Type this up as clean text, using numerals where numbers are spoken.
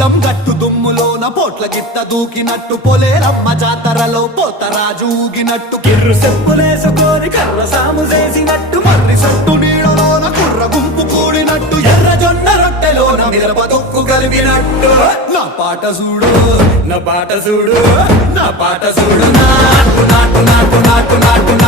పొలం గట్టు దుమ్ములోన పోట్ల గిత్త దూకినట్టు పొలేరమ్మ జాతరలో పోతరాజు ఊగినట్టు కిర్రు చెప్పులేసుకొని కర్ర సాము చేసినట్టు మర్రి సొట్టు నీడలోన కుర్ర గుంపు కూడినట్టు ఎర్ర జొన్న రొట్టెలోన మిరప తొక్కు కలిపినట్టు నా పాట చూడు నా పాట చూడు నా పాట చూడు నాటు నాటు నాటు నాటు నాటు